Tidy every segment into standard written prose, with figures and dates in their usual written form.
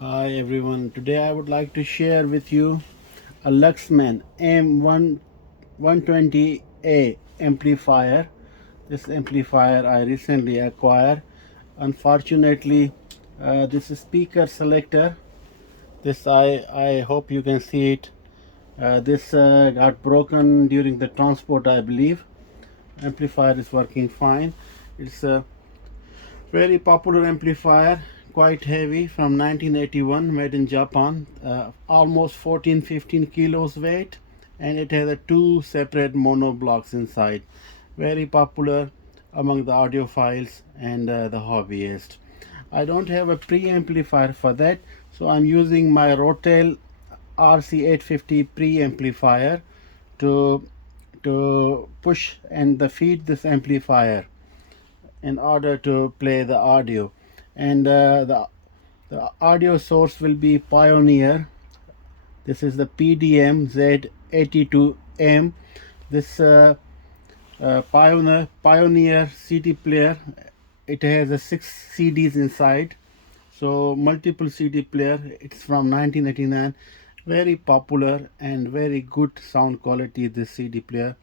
Hi everyone. Today I would like to share with you a Luxman M-120A amplifier. This amplifier I recently acquired. Unfortunately, this speaker selector, this I hope you can see it. This got broken during the transport, I believe. Amplifier is working fine. It's a very popular amplifier, quite heavy, from 1981, made in Japan, almost 14-15 kilos weight, and it has two separate mono blocks inside. Very popular among the audiophiles and the hobbyists. I don't have a pre-amplifier for that, so I'm using my Rotel RC-850 pre-amplifier to push and the feed this amplifier in order to play the audio. And the audio source will be Pioneer. This is the PD-Z82M. This Pioneer CD player, it has a 6 CDs inside, so multiple CD player. It's from 1989. Very popular and very good sound quality this CD player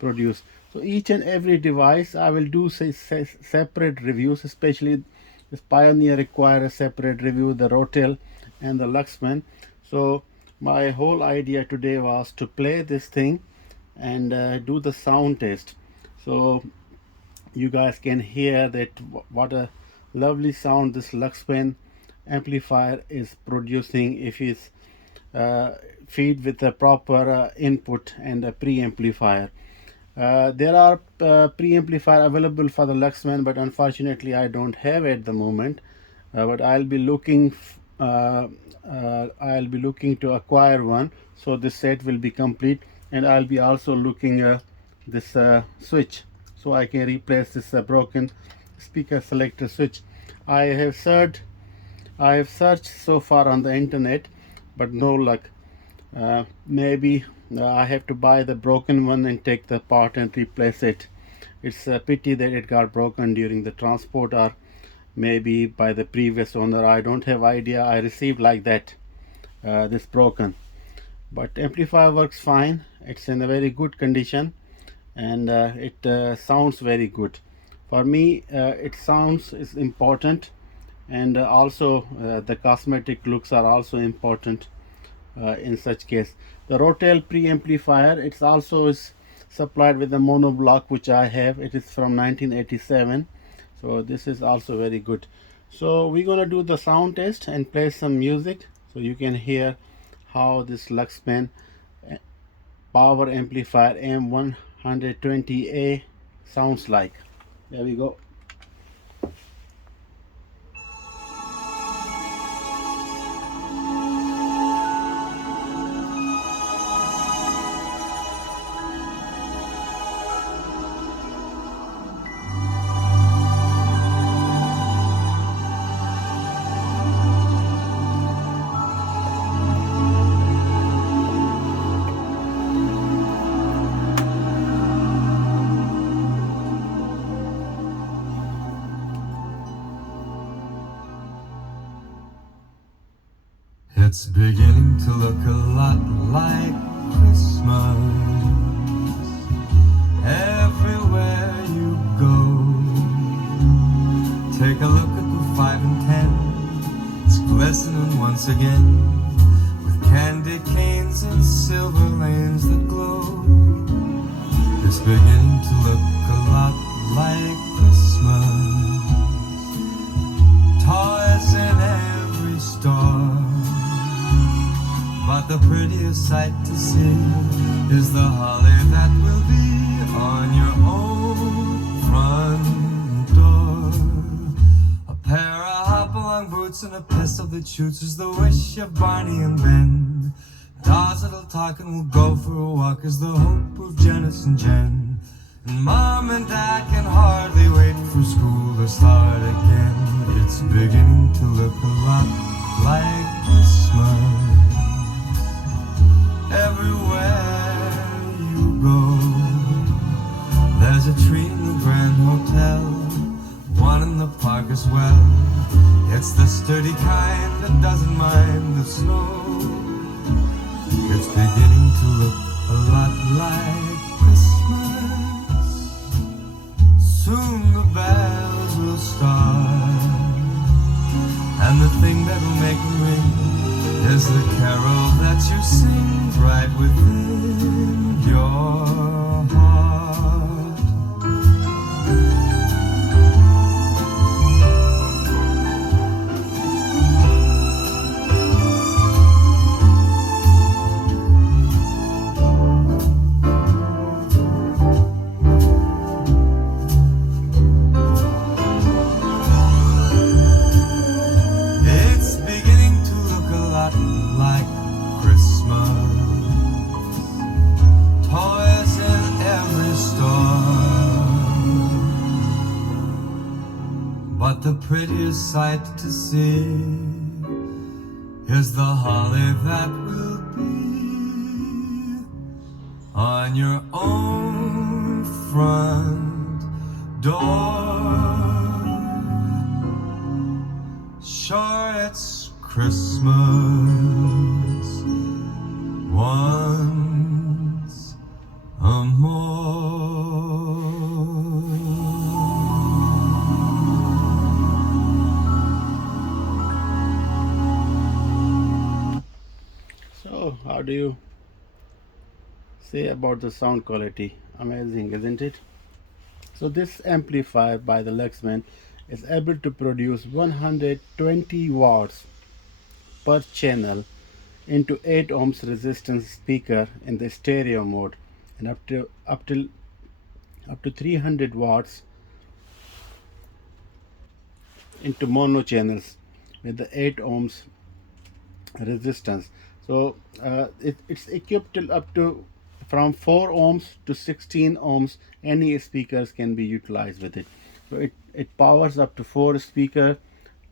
produce. So each and every device I will do separate reviews, especially this Pioneer require a separate review, the Rotel and the Luxman. So my whole idea today was to play this thing and do the sound test, so you guys can hear that what a lovely sound this Luxman amplifier is producing if it's feed with a proper input and a preamplifier. There are preamplifier available for the Luxman, but unfortunately I don't have at the moment. But I'll be looking to acquire one, so this set will be complete, and I'll be also looking this switch, so I can replace this broken speaker selector switch. I have searched so far on the internet, but no luck. Maybe I have to buy the broken one and take the part and replace it. It's a pity that it got broken during the transport, or maybe by the previous owner. I don't have idea. I received like that, this broken. But amplifier works fine. It's in a very good condition, and it sounds very good. For me, it sounds is important, and also the cosmetic looks are also important in such case. The Rotel preamplifier, it's also is supplied with a mono block, which I have. It is from 1987, so this is also very good. So we're gonna do the sound test and play some music so you can hear how this Luxman power amplifier M120A sounds like. There we go. It's beginning to look a lot like Christmas everywhere you go. Take a look at the 5 and 10. It's glistening once again with candy canes and silver lanes that glow. It's beginning to look a lot like Christmas. Toys in every store, but the prettiest sight to see is the holly that will be on your own front door. A pair of hop-along boots and a pistol that shoots is the wish of Barney and Ben. Dolls that'll talk and will go for a walk is the hope of Janice and Jen. And Mom and Dad can hardly wait for school to start again. It's beginning to look a lot like Christmas everywhere you go. There's a tree in the Grand Hotel, one in the park as well. It's the sturdy kind that doesn't mind the snow. It's beginning to look a lot like Christmas. Soon the bells will start, and the thing that'll make them ring is the carol that you sing right within your heart. It's beginning to look a lot like Christmas. Toys in every store, but the prettiest sight to see is the holly that will be on your own front door. Sure, it's Christmas once more. So how do you say about the sound quality? Amazing, isn't it? So this amplifier by the Luxman is able to produce 120 watts per channel into 8 ohms resistance speaker in the stereo mode, and up to 300 watts into mono channels with the 8 ohms resistance. So it's equipped till up to from 4 ohms to 16 ohms. Any speakers can be utilized with it. So it powers up to 4 speaker,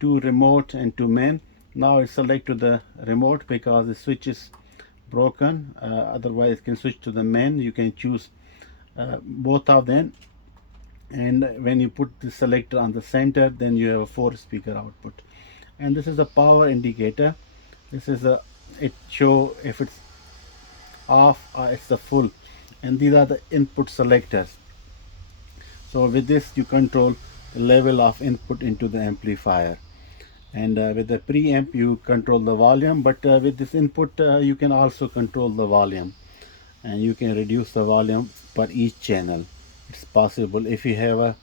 2 remote and 2 main. Now it's select to the remote because the switch is broken. Otherwise it can switch to the main. You can choose both of them, and when you put the selector on the center, then you have a 4 speaker output. And this is a power indicator. This is a, it show if it's off or it's the full, and these are the input selectors. So with this you control the level of input into the amplifier, and with the preamp you control the volume, but with this input you can also control the volume, and you can reduce the volume per each channel. It's possible if you have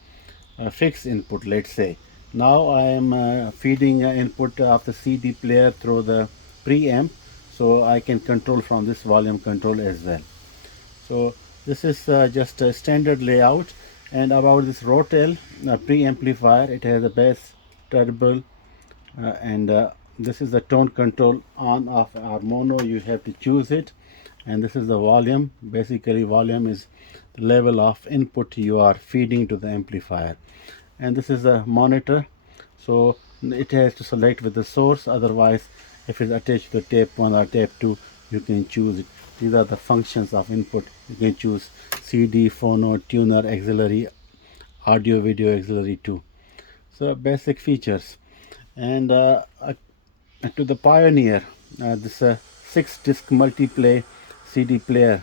a fixed input. Let's say now I am feeding input of the CD player through the preamp, so I can control from this volume control as well. So this is just a standard layout. And about this Rotel pre-amplifier, it has a bass, treble, and this is the tone control on off or mono. You have to choose it. And this is the volume. Basically volume is the level of input you are feeding to the amplifier. And this is the monitor, so it has to select with the source. Otherwise, if it's attached to tape 1 or tape 2, you can choose it. These are the functions of input. You can choose CD, phono, tuner, auxiliary, audio video auxiliary 2. So basic features. And to the Pioneer, this 6-disc multiplay CD player.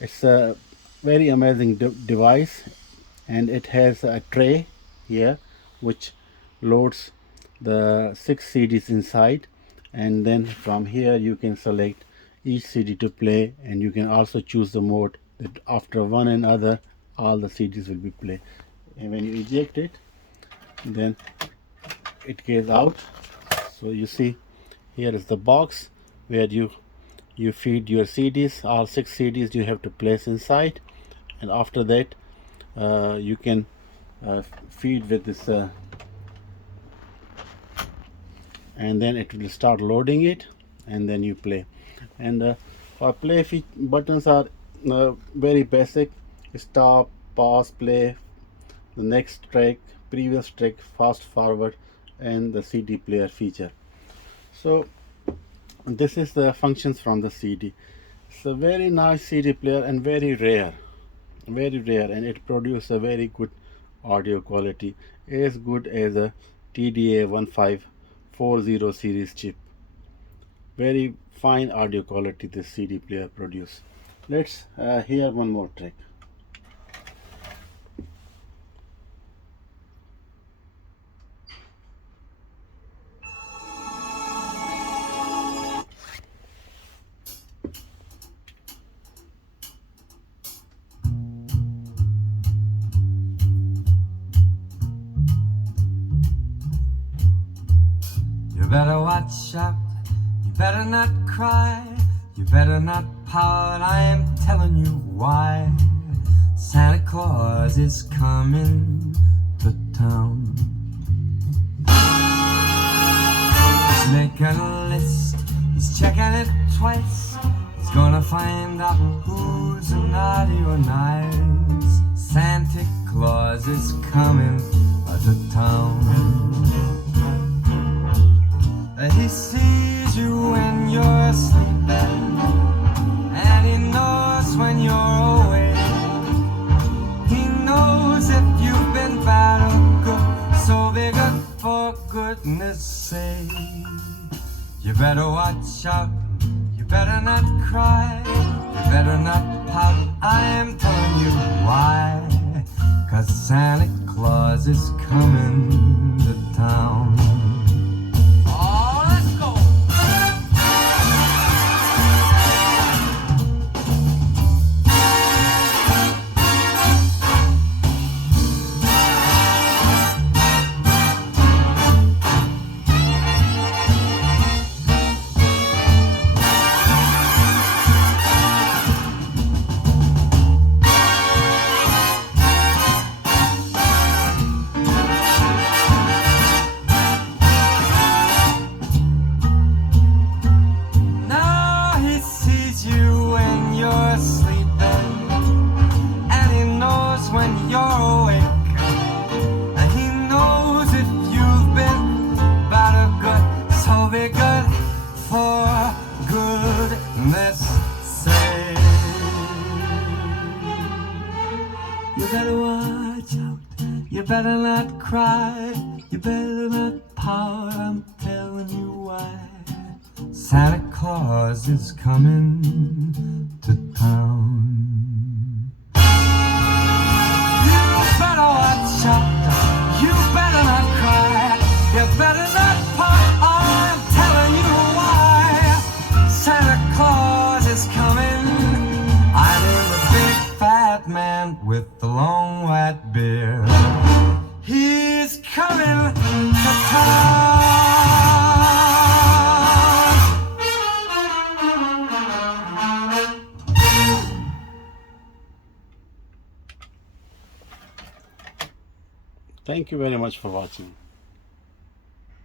It's a very amazing device, and it has a tray here which loads the 6 CDs inside, and then from here you can select each CD to play, and you can also choose the mode that after one and other all the CDs will be played. And when you eject it, then it goes out. So you see here is the box where you feed your CDs. All 6 CDs you have to place inside, and after that you can feed with this and then it will start loading it, and then you play. And for play buttons are very basic: stop, pause, play, the next track, previous track, fast forward, and the CD player feature. So this is the functions from the CD. It's a very nice CD player and very rare, and it produces a very good audio quality, as good as a TDA 1540 40 series chip. Very fine audio quality this CD player produce. Let's hear one more track. You better watch out, you better not cry, you better not pout, I am telling you why. Santa Claus is coming to town. He's making a list, he's checking it twice. He's gonna find out who's naughty or nice. Santa Claus is coming to town. He sees you when you're sleeping, and he knows when you're awake. He knows if you've been bad or good, so be good for goodness sake. You better watch out, you better not cry, you better not pout, I am telling you why. 'Cause Santa Claus is coming to town. You better watch out, you better not cry, you better not pout, I'm telling you why. Santa Claus is coming to town. You better watch out, you better not cry, you better not pout, I'm telling you why. Santa Claus is coming, I mean the big fat man with the long white beard. He's coming to town. Thank you very much for watching.